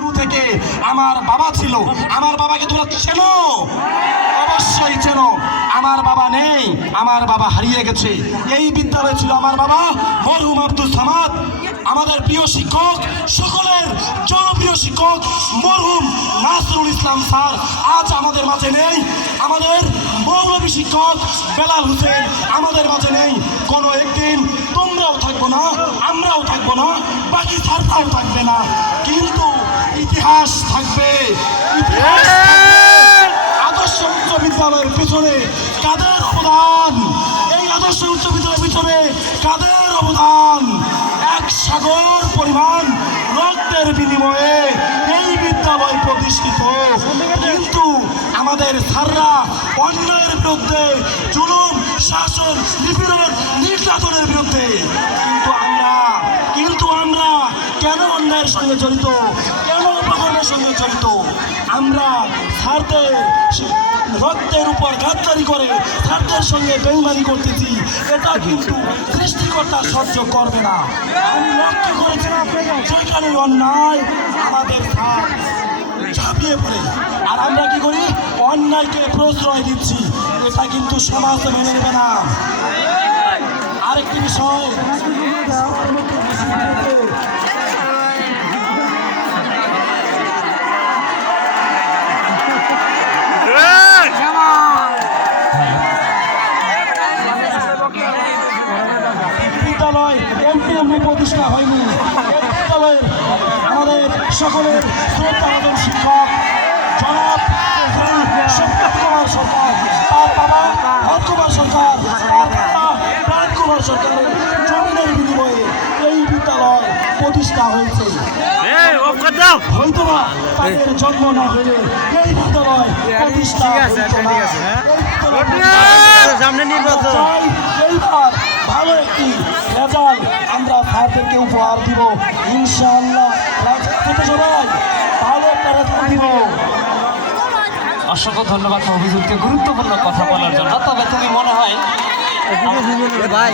শুরু থেকে আমার বাবা ছিল। আমার বাবাকে তোমরা চেনো? অবশ্যই চেনো। আমার বাবা নেই, আমার বাবা হারিয়ে গেছে। এই বিদ্যালয়ে ছিল আমার বাবা মরহুম আব্দুল সামাদ, আমাদের প্রিয় শিক্ষক, সকলের জনপ্রিয় শিক্ষক মরহুম নাসরুল ইসলাম স্যার আজ আমাদের মাঝে নেই। আমাদের মৌলভী শিক্ষক বেলাল হোসেন আমাদের মাঝে নেই। কোনো একদিন তোমরাও থাকবো না, আমরাও থাকবো না, বাকি স্যাররাও থাকবে না, কিন্তু ইতিহাস থাকবে। ইতিহাস থাকবে। আদর্শ উচ্চ বিদ্যালয়ের পিছনে কাদের অবদান? এই আদর্শ উচ্চ বিদ্যালয়ের পিছনে কাদের অবদান? এক সাগর পরিমাণ রক্তের বিনিময়ে এই বিদ্যালয় প্রতিষ্ঠিত। কিন্তু আমাদের স্যাররা অন্যায়ের বিরুদ্ধে, জুলুম, শাসন, নিপীড়ন, নির্যাতনের বিরুদ্ধে। কিন্তু আমরা কেন অন্যায়ের সঙ্গে জড়িত? কেন অপকর্মের সঙ্গে জড়িত? আমরা স্যারদের রক্তের উপর গাদ্দারি করে স্যারদের সঙ্গে বেইমানি করতেছি। এটা কিন্তু সৃষ্টিকর্তা সহ্য করবে না। আমি লক্ষ্য করেছি যেখানে অন্যায় আমাদের স্যার ঝাঁপিয়ে পড়ে, আর আমরা কি করি? অন্যায়কে প্রশ্রয় দিচ্ছি। এটা কিন্তু সমাজ মেনে নেবে না। আরেকটি বিষয়, বিদ্যালয় এমনি প্রতিষ্ঠা হয়নি। বিদ্যালয়ের আমাদের সকলের শ্রদ্ধাভাজন শিক্ষক জনাব সুব্রত কুমার সরকার, তার বাবা হর কুমার সরকার, তার বাবা প্রাণ কুমার সরকারের জমিনের বিনিময়ে এই বিদ্যালয় প্রতিষ্ঠা হয়েছে। হয়তো না তাদের জন্ম না হলে এই বিদ্যালয় প্রতিষ্ঠা এইবার ভালো একটি রেজাল্ট আমরা স্যারদেরকে উপহার দিব ইনশাআল্লাহ। সবাই ভালো একটা রেজাল্ট দিব। অসংখ্য ধন্যবাদ অভিযোগকে গুরুত্বপূর্ণ কথা বলার জন্য। তবে তুমি মনে হয় ভাই